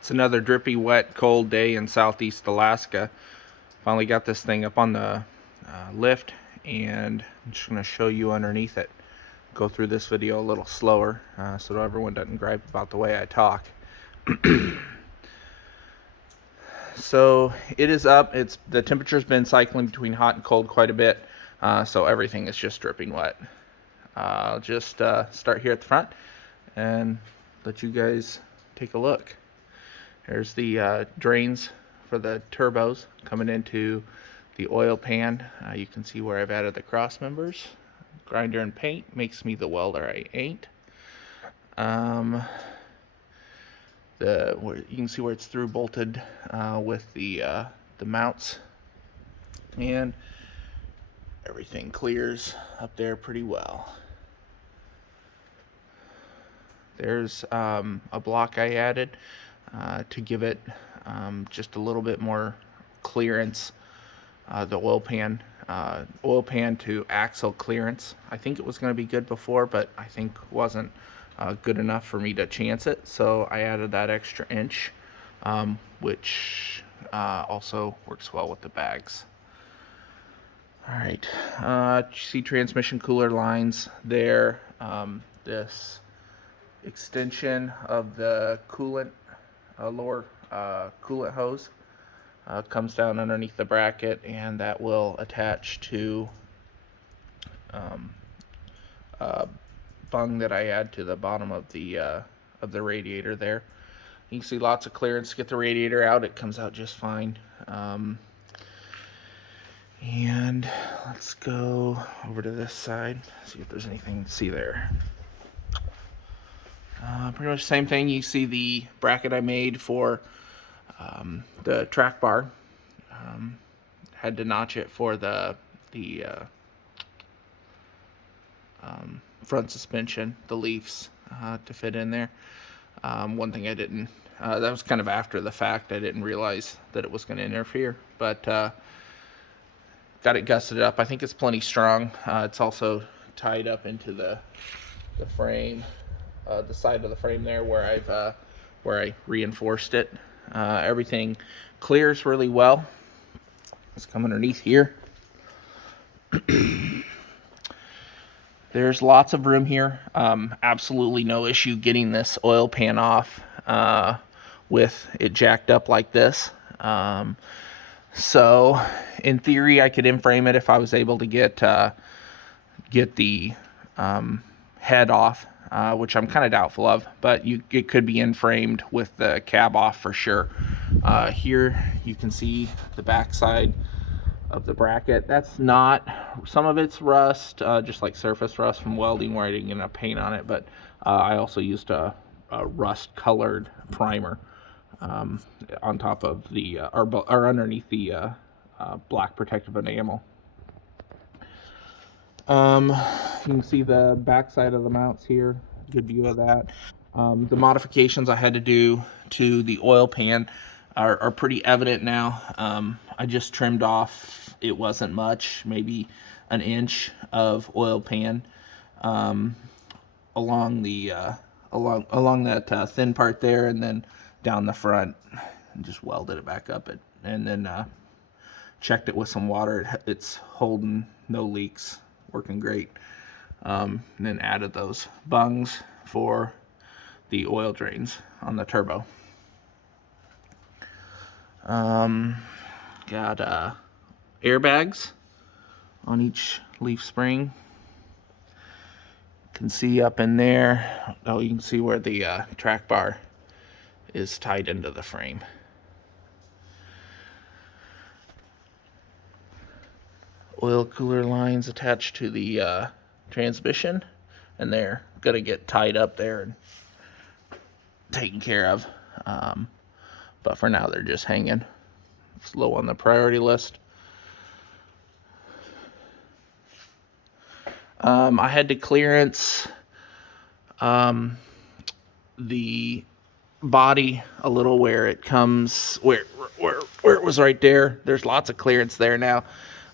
It's another drippy, wet, cold day in southeast Alaska. Finally got this thing up on the lift, and I'm just going to show you underneath it. Go through this video a little slower so everyone doesn't gripe about the way I talk. So it is up. The temperature's been cycling between hot and cold quite a bit, so everything is just dripping wet. I'll just start here at the front and let you guys take a look. There's the drains for the turbos coming into the oil pan. You can see where I've added the cross members. Grinder and paint makes me the welder I ain't. You can see where it's through bolted with the mounts, and everything clears up there pretty well. There's a block I added to give it just a little bit more clearance. The oil pan to axle clearance. I think it was going to be good before, but I think wasn't good enough for me to chance it, so I added that extra inch, which also works well with the bags. Alright, you see transmission cooler lines there. This extension of the coolant, lower coolant hose comes down underneath the bracket, and that will attach to a bung that I add to the bottom of the radiator there. You can see lots of clearance to get the radiator out. It comes out just fine. And let's go over to this side, see if there's anything to see there. Pretty much the same thing. You see the bracket I made for the track bar. Had to notch it for the front suspension, the leafs, to fit in there. One thing I didn't, that was kind of after the fact. I didn't realize that it was going to interfere, but got it gusseted up. I think it's plenty strong. It's also tied up into the frame, the side of the frame there where I reinforced it. Everything clears really well. Let's come underneath here. There's lots of room here. Absolutely no issue getting this oil pan off with it jacked up like this. So in theory, I could in-frame it if I was able to get the head off, which I'm kind of doubtful of, but it could be in-framed with the cab off for sure. Here you can see the backside of the bracket. That's not, some of it's rust, just like surface rust from welding where I didn't get enough paint on it, but I also used a rust colored primer on top of the or underneath the black protective enamel. You can see the back side of the mounts here, good view of that. The modifications I had to do to the oil pan are pretty evident now. I just trimmed off, it wasn't much, maybe an inch of oil pan along the along that thin part there, and then down the front, and just welded it back up, and then checked it with some water. It's holding, no leaks, working great. And then added those bungs for the oil drains on the turbo. Got airbags on each leaf spring. You can see up in there, you can see where the track bar is tied into the frame. Oil cooler lines attached to the transmission, and they're gonna get tied up there and taken care of. But for now, they're just hanging. It's low on the priority list. I had to clearance the body a little where it comes, where it was right there. There's lots of clearance there now.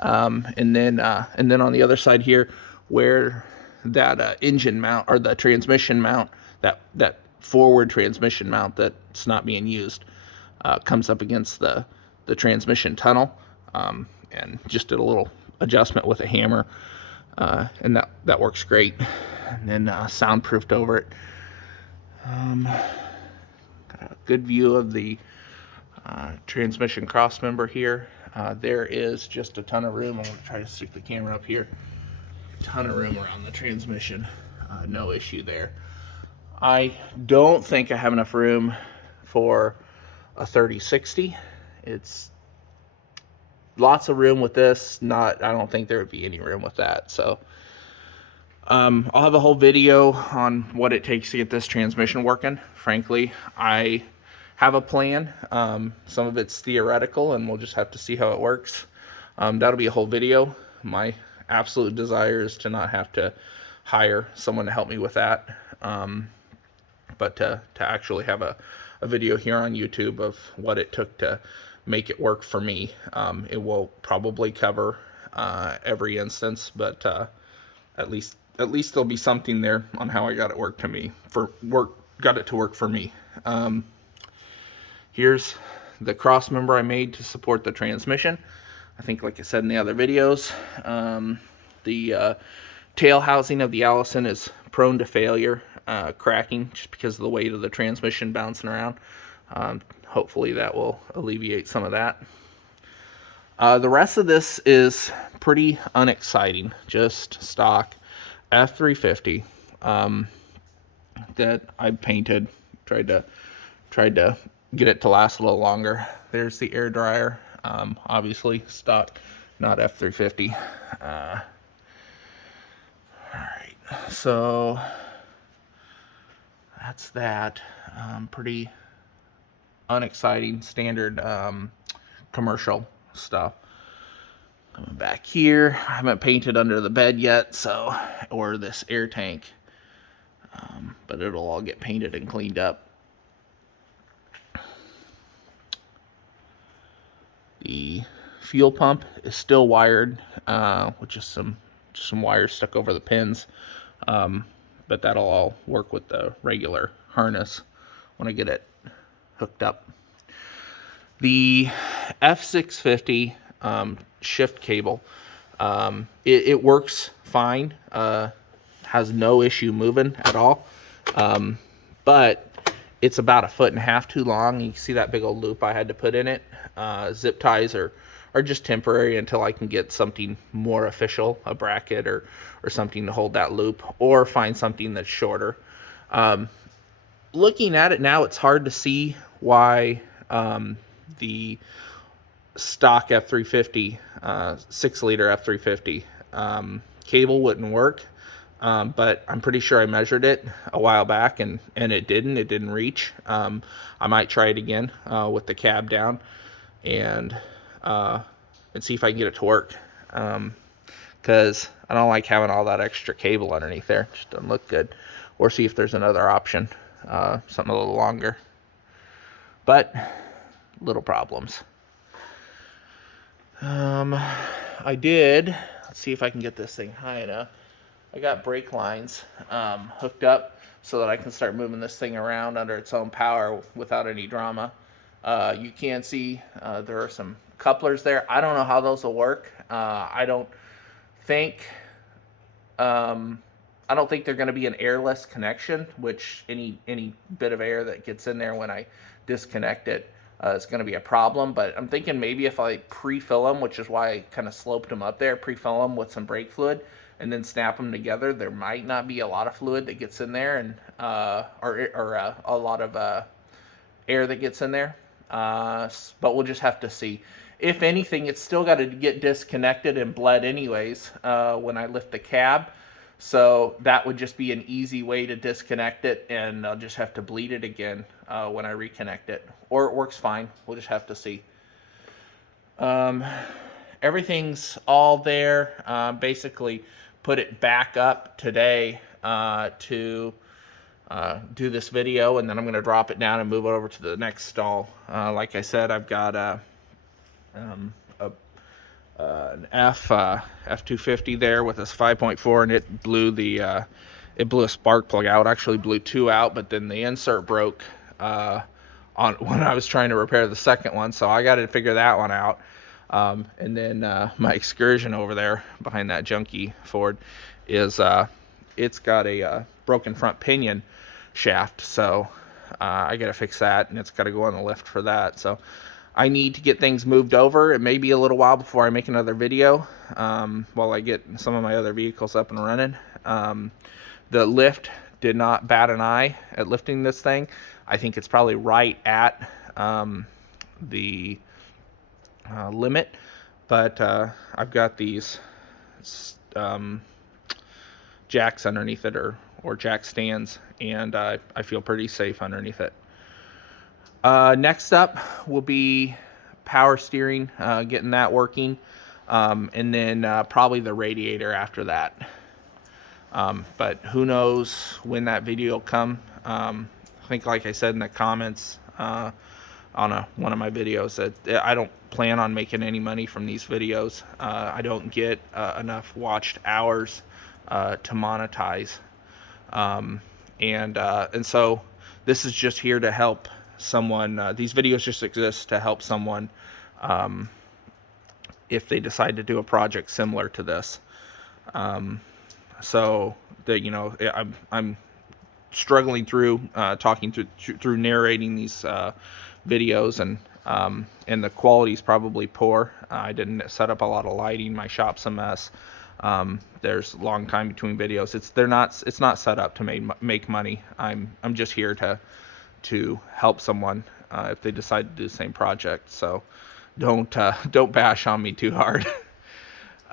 And then on the other side here, where that engine mount or the transmission mount that forward transmission mount that's not being used comes up against the transmission tunnel, and just did a little adjustment with a hammer, and that works great. And then soundproofed over it. Got a good view of the transmission cross member here. There is just a ton of room. I'm going to try to stick the camera up here. A ton of room around the transmission. No issue there. I don't think I have enough room for a 3060. It's lots of room with this. I don't think there would be any room with that. So I'll have a whole video on what it takes to get this transmission working. Frankly, I have a plan. Some of it's theoretical, and we'll just have to see how it works. That'll be a whole video. My absolute desire is to not have to hire someone to help me with that, but to actually have a video here on YouTube of what it took to make it work for me. It will probably cover every instance, but at least there'll be something there on how I got it got it to work for me. Here's the cross member I made to support the transmission. I think, like I said in the other videos, the tail housing of the Allison is prone to failure, cracking, just because of the weight of the transmission bouncing around. Hopefully that will alleviate some of that. The rest of this is pretty unexciting, just stock F350 that I painted, tried to get it to last a little longer. There's the air dryer, obviously stock, not F350. All right, so that's that. Pretty unexciting, standard commercial stuff. Coming back here, I haven't painted under the bed yet, so, or this air tank, but it'll all get painted and cleaned up. The fuel pump is still wired, with just some wires stuck over the pins, but that'll all work with the regular harness when I get it hooked up. The F650 shift cable, it works fine, has no issue moving at all, but it's about 1.5 feet too long. You can see that big old loop I had to put in it. Zip ties are just temporary until I can get something more official, a bracket or something to hold that loop, or find something that's shorter. Looking at it now, it's hard to see why the stock F350, 6-liter F350 cable wouldn't work, but I'm pretty sure I measured it a while back and it didn't reach. I might try it again with the cab down and see if I can get it to work, because I don't like having all that extra cable underneath there. Just doesn't look good. Or see if there's another option, something a little longer, but little problems. I did, let's see if I can get this thing high enough. I got brake lines hooked up so that I can start moving this thing around under its own power without any drama. You can see there are some couplers there. I don't know how those will work. I don't think they're going to be an airless connection, which any bit of air that gets in there when I disconnect it is going to be a problem. But I'm thinking maybe if I pre-fill them, which is why I kind of sloped them up there, pre-fill them with some brake fluid and then snap them together, there might not be a lot of fluid that gets in there, and or a lot of air that gets in there. But we'll just have to see. If anything, it's still got to get disconnected and bled anyways when I lift the cab. So that would just be an easy way to disconnect it, and I'll just have to bleed it again when I reconnect it. Or it works fine. We'll just have to see. Everything's all there. Basically put it back up today to do this video, and then I'm going to drop it down and move it over to the next stall. Like I said, I've got an F250 there with this 5.4, and it blew the it blew a spark plug out. Actually blew two out, but then the insert broke on when I was trying to repair the second one, so I got to figure that one out. And then my Excursion over there behind that junky Ford is it's got a broken front pinion shaft, so I got to fix that, and it's got to go on the lift for that. So I need to get things moved over. It may be a little while before I make another video while I get some of my other vehicles up and running. The lift did not bat an eye at lifting this thing. I think it's probably right at the limit, but I've got these jacks underneath it, or jack stands, and I feel pretty safe underneath it. Next up will be power steering, getting that working, and then probably the radiator after that. But who knows when that video will come. I think, like I said in the comments on one of my videos, that I don't plan on making any money from these videos. I don't get enough watched hours to monetize, and so this is just here to help someone. These videos just exist to help someone if they decide to do a project similar to this. So that, you know, I'm struggling through talking through narrating these videos, and the quality is probably poor. I didn't set up a lot of lighting. My shop's a mess. There's a long time between videos. It's not set up to make money. I'm just here to help someone if they decide to do the same project. So don't bash on me too hard.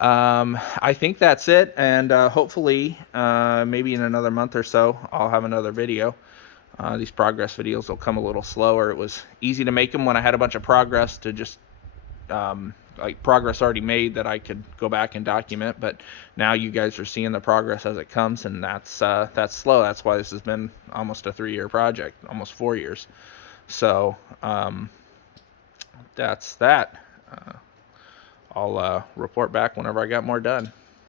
I think that's it, and hopefully maybe in another month or so I'll have another video. These progress videos will come a little slower. It was easy to make them when I had a bunch of progress to just like progress already made that I could go back and document, but now you guys are seeing the progress as it comes, and that's slow. That's why this has been almost a 3-year project, almost 4 years. So that's that. I'll report back whenever I got more done.